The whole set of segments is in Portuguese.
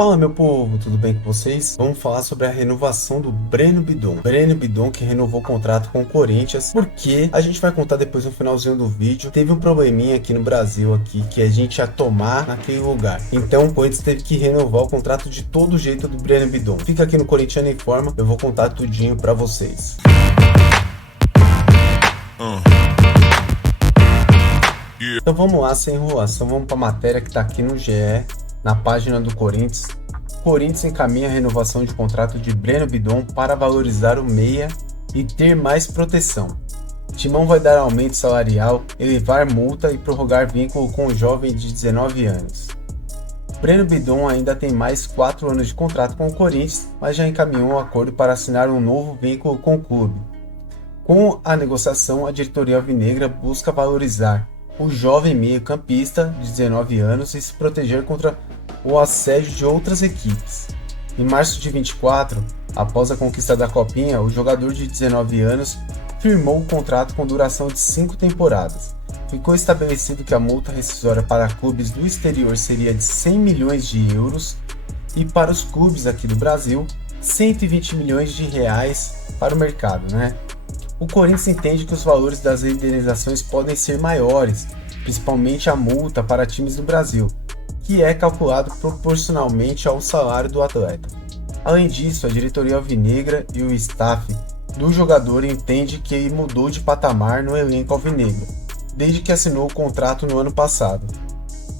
Fala meu povo, tudo bem com vocês? Vamos falar sobre a renovação do Breno Bidon. Breno Bidon que renovou o contrato com o Corinthians, porque a gente vai contar depois no finalzinho do vídeo. Teve um probleminha aqui no Brasil aqui que a gente ia tomar naquele lugar. Então o Corinthians teve que renovar o contrato de todo jeito do Breno Bidon. Fica aqui no Corinthians Informa, eu vou contar tudinho pra vocês. Então vamos lá, sem enrolação, vamos para a matéria que tá aqui no GE, na página do Corinthians. Corinthians encaminha a renovação de contrato de Breno Bidon para valorizar o meia e ter mais proteção. Timão vai dar aumento salarial, elevar multa e prorrogar vínculo com o jovem de 19 anos. Breno Bidon ainda tem mais 4 anos de contrato com o Corinthians, mas já encaminhou um acordo para assinar um novo vínculo com o clube. Com a negociação, a diretoria alvinegra busca valorizar o jovem meio-campista de 19 anos e se proteger contra o assédio de outras equipes. Em março de 24, após a conquista da Copinha, o jogador de 19 anos firmou um contrato com duração de 5 temporadas. Ficou estabelecido que a multa rescisória para clubes do exterior seria de 100 milhões de euros e para os clubes aqui do Brasil, 120 milhões de reais para o mercado, né? O Corinthians entende que os valores das indenizações podem ser maiores, principalmente a multa para times do Brasil, que é calculado proporcionalmente ao salário do atleta. Além disso, a diretoria alvinegra e o staff do jogador entende que ele mudou de patamar no elenco alvinegro, desde que assinou o contrato no ano passado.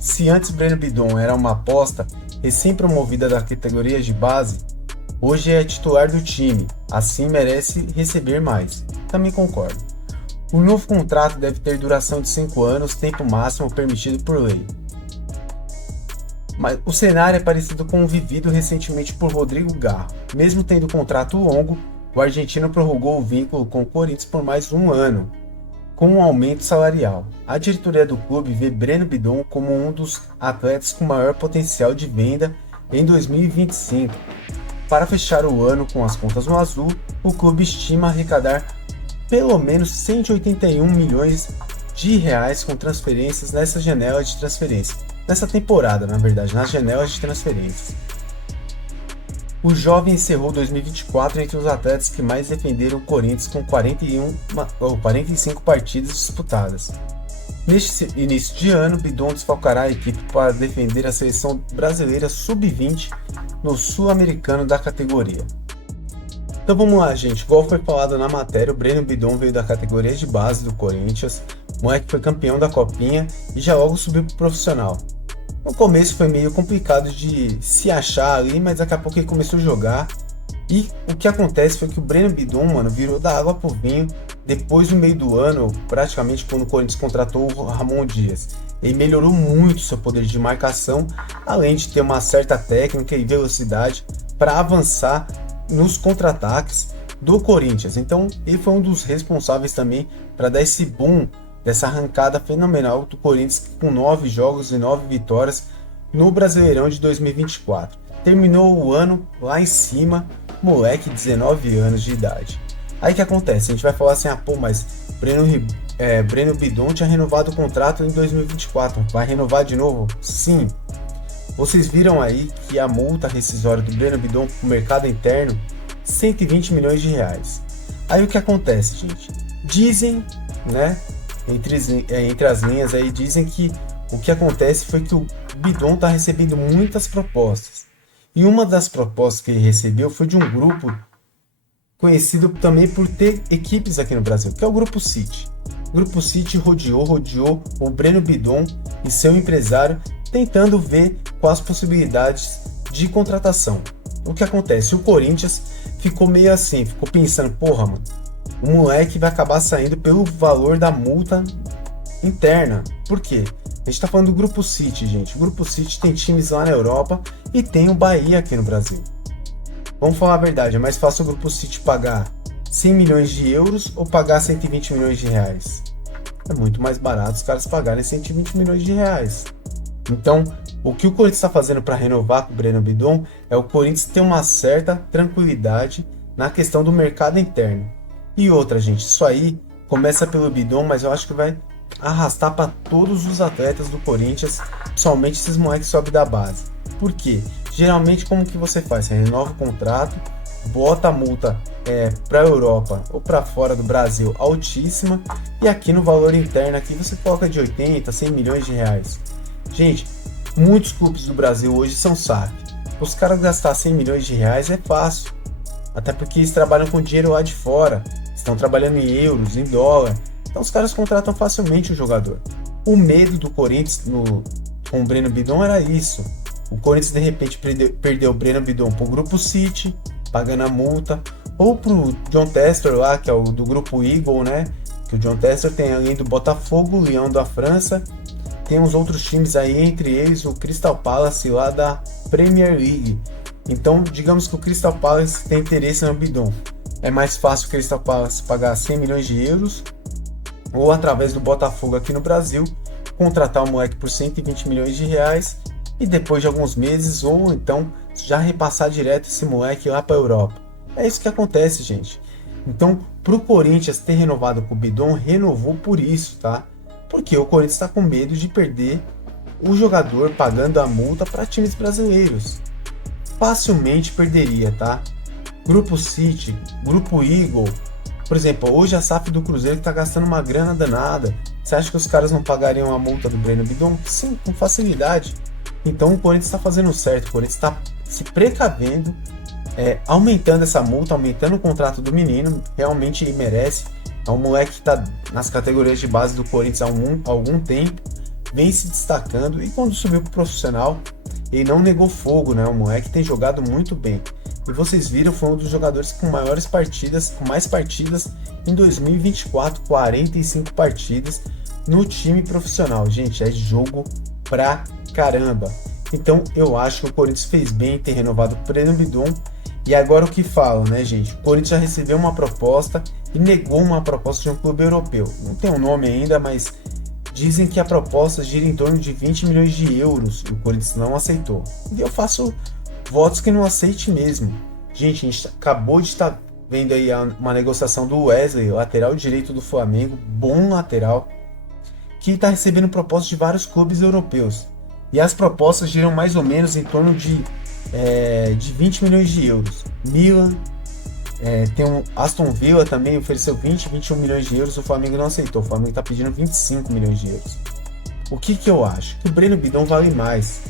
Se antes Breno Bidon era uma aposta recém-promovida da categoria de base, hoje é titular do time, assim merece receber mais. Também concordo. O novo contrato deve ter duração de 5 anos, tempo máximo permitido por lei. Mas o cenário é parecido com o vivido recentemente por Rodrigo Garro. Mesmo tendo contrato longo, o argentino prorrogou o vínculo com o Corinthians por mais um ano, com um aumento salarial. A diretoria do clube vê Breno Bidon como um dos atletas com maior potencial de venda em 2025. Para fechar o ano com as contas no azul, o clube estima arrecadar pelo menos 181 milhões de reais com transferências nessa janela de transferência. Nessa temporada, na verdade, nas janelas de transferências. O jovem encerrou 2024 entre os atletas que mais defenderam o Corinthians com 45 partidas disputadas. Neste início de ano, Bidon desfalcará a equipe para defender a seleção brasileira sub-20 no sul-americano da categoria. Então vamos lá, gente. Igual foi falado na matéria, o Breno Bidon veio da categoria de base do Corinthians. O moleque foi campeão da Copinha e já logo subiu para o profissional. No começo foi meio complicado de se achar ali, mas daqui a pouco ele começou a jogar. E o que acontece foi que o Breno Bidon, virou da água pro vinho depois do meio do ano, praticamente quando o Corinthians contratou o Ramon Dias. Ele melhorou muito seu poder de marcação, além de ter uma certa técnica e velocidade para avançar nos contra-ataques do Corinthians. Então ele foi um dos responsáveis também para dar esse boom, dessa arrancada fenomenal do Corinthians com 9 jogos e 9 vitórias no Brasileirão de 2024. Terminou o ano lá em cima, moleque, 19 anos de idade. Aí que acontece? A gente vai falar assim, mas Breno Bidon tinha renovado o contrato em 2024, vai renovar de novo? Sim. Vocês viram aí que a multa rescisória do Breno Bidon para o mercado interno, 120 milhões de reais. Aí o que acontece, gente? Dizem, né, entre as linhas aí, dizem que o que acontece foi que o Bidon está recebendo muitas propostas. E uma das propostas que ele recebeu foi de um grupo conhecido também por ter equipes aqui no Brasil, que é o Grupo City. O Grupo City rodeou o Breno Bidon e seu empresário, tentando ver quais as possibilidades de contratação. O que acontece? O Corinthians ficou meio assim, ficou pensando, mano, o moleque vai acabar saindo pelo valor da multa interna. Por quê? A gente tá falando do Grupo City, gente. O Grupo City tem times lá na Europa e tem o Bahia aqui no Brasil. Vamos falar a verdade, é mais fácil o Grupo City pagar 100 milhões de euros ou pagar 120 milhões de reais? É muito mais barato os caras pagarem 120 milhões de reais. Então, o que o Corinthians está fazendo para renovar com o Breno Bidon é o Corinthians ter uma certa tranquilidade na questão do mercado interno. E outra, gente, isso aí começa pelo Bidon, mas eu acho que vai arrastar para todos os atletas do Corinthians, principalmente esses moleques que sobem da base. Por quê? Geralmente como que você faz? Você renova o contrato, bota a multa para a Europa ou para fora do Brasil altíssima, e aqui no valor interno aqui você coloca de 80, 100 milhões de reais. Gente, muitos clubes do Brasil hoje são SAF. Os caras gastar 100 milhões de reais é fácil, até porque eles trabalham com dinheiro lá de fora, estão trabalhando em euros, em dólar, então os caras contratam facilmente o jogador. O medo do Corinthians com o Breno Bidon era isso. O Corinthians de repente perdeu o Breno Bidon pro Grupo City, pagando a multa, ou pro John Textor lá, que é o do Grupo Eagle, né? Que o John Textor tem, além do Botafogo, o Lyon da França, tem uns outros times aí, entre eles o Crystal Palace lá da Premier League. Então, digamos que o Crystal Palace tem interesse no Bidon. É mais fácil o Crystal Palace pagar 100 milhões de euros, ou através do Botafogo aqui no Brasil, contratar o moleque por 120 milhões de reais, e depois de alguns meses, ou então já repassar direto esse moleque lá para a Europa. É isso que acontece, gente. Então, para o Corinthians ter renovado com o Bidon, renovou por isso, tá? Porque o Corinthians está com medo de perder o jogador pagando a multa para times brasileiros. Facilmente perderia, tá? Grupo City, Grupo Eagle, por exemplo, hoje a SAF do Cruzeiro está gastando uma grana danada. Você acha que os caras não pagariam a multa do Breno Bidon? Sim, com facilidade. Então o Corinthians está fazendo certo, o Corinthians está se precavendo, aumentando essa multa, aumentando o contrato do menino, realmente ele merece. É um moleque que está nas categorias de base do Corinthians há algum tempo, vem se destacando, e quando subiu para o profissional, ele não negou fogo, né? O moleque tem jogado muito bem. E vocês viram, foi um dos jogadores com mais partidas em 2024, 45 partidas no time profissional. Gente, é jogo pra caramba. Então eu acho que o Corinthians fez bem em ter renovado o Breno Bidon. E agora o que falam, né, gente? O Corinthians já recebeu uma proposta e negou uma proposta de um clube europeu. Não tem um nome ainda, mas dizem que a proposta gira em torno de 20 milhões de euros e o Corinthians não aceitou. E eu faço votos que não aceite mesmo. Gente, a gente acabou de estar vendo aí uma negociação do Wesley, lateral direito do Flamengo, bom lateral, que está recebendo propostas de vários clubes europeus. E as propostas giram mais ou menos em torno de 20 milhões de euros. Milan, tem um Aston Villa também, ofereceu 20, 21 milhões de euros, o Flamengo não aceitou, o Flamengo está pedindo 25 milhões de euros. O que eu acho? Que o Breno Bidon vale mais.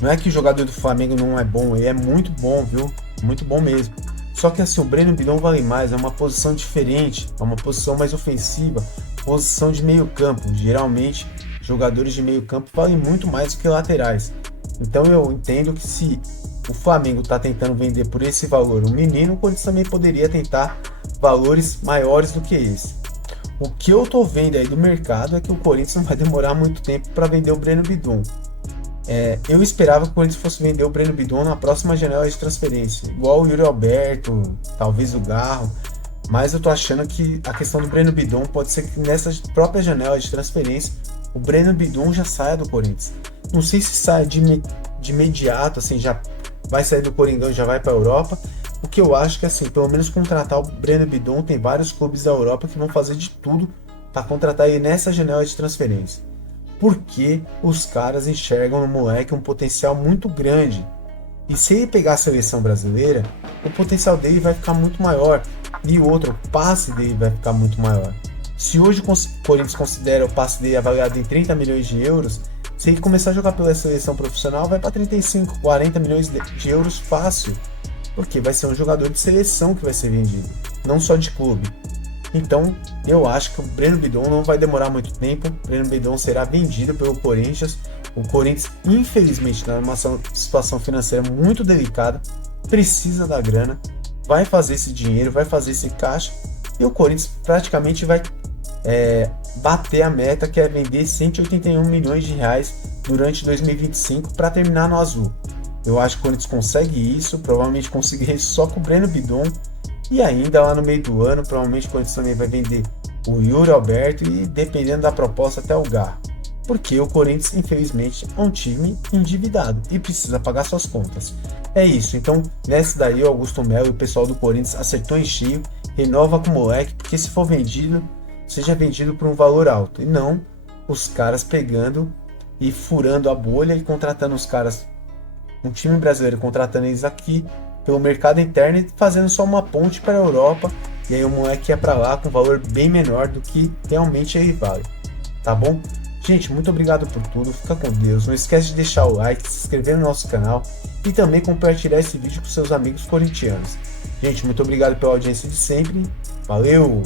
Não é que o jogador do Flamengo não é bom, ele é muito bom, viu? Muito bom mesmo. Só que assim, o Breno Bidon vale mais, é uma posição diferente, é uma posição mais ofensiva, posição de meio campo. Geralmente, jogadores de meio campo valem muito mais do que laterais. Então eu entendo que se o Flamengo está tentando vender por esse valor o menino, o Corinthians também poderia tentar valores maiores do que esse. O que eu tô vendo aí do mercado é que o Corinthians não vai demorar muito tempo para vender o Breno Bidon. Eu esperava que o Corinthians fosse vender o Breno Bidon na próxima janela de transferência, igual o Yuri Alberto, talvez o Garro, mas eu tô achando que a questão do Breno Bidon pode ser que nessa própria janela de transferência o Breno Bidon já saia do Corinthians. Não sei se sai de imediato, assim, já vai sair do Coringão e já vai para a Europa. O que eu acho que, assim, pelo menos contratar o Breno Bidon, tem vários clubes da Europa que vão fazer de tudo para contratar ele nessa janela de transferência. Porque os caras enxergam no moleque um potencial muito grande. E se ele pegar a seleção brasileira, o potencial dele vai ficar muito maior. E o passe dele vai ficar muito maior. Se hoje o Corinthians considera o passe dele avaliado em 30 milhões de euros, se ele começar a jogar pela seleção profissional, vai para 35, 40 milhões de euros fácil. Porque vai ser um jogador de seleção que vai ser vendido, não só de clube. Então, eu acho que o Breno Bidon não vai demorar muito tempo. O Breno Bidon será vendido pelo Corinthians. O Corinthians, infelizmente, está numa situação financeira muito delicada, precisa da grana, vai fazer esse dinheiro, vai fazer esse caixa, e o Corinthians praticamente vai bater a meta, que é vender 181 milhões de reais durante 2025 para terminar no azul. Eu acho que o Corinthians consegue isso, provavelmente conseguiria isso só com o Breno Bidon. E ainda lá no meio do ano, provavelmente o Corinthians também vai vender o Yuri Alberto e, dependendo da proposta, até o Garro. Porque o Corinthians, infelizmente, é um time endividado e precisa pagar suas contas. É isso, então nessa daí o Augusto Melo e o pessoal do Corinthians acertou em cheio, renova com o moleque, porque se for vendido, seja vendido por um valor alto. E não os caras pegando e furando a bolha e contratando os caras um time brasileiro contratando eles aqui pelo mercado interno e fazendo só uma ponte para a Europa, e aí o moleque ia para lá com um valor bem menor do que realmente ele vale, tá bom? Gente, muito obrigado por tudo, fica com Deus, não esquece de deixar o like, se inscrever no nosso canal e também compartilhar esse vídeo com seus amigos corintianos. Gente, muito obrigado pela audiência de sempre, valeu!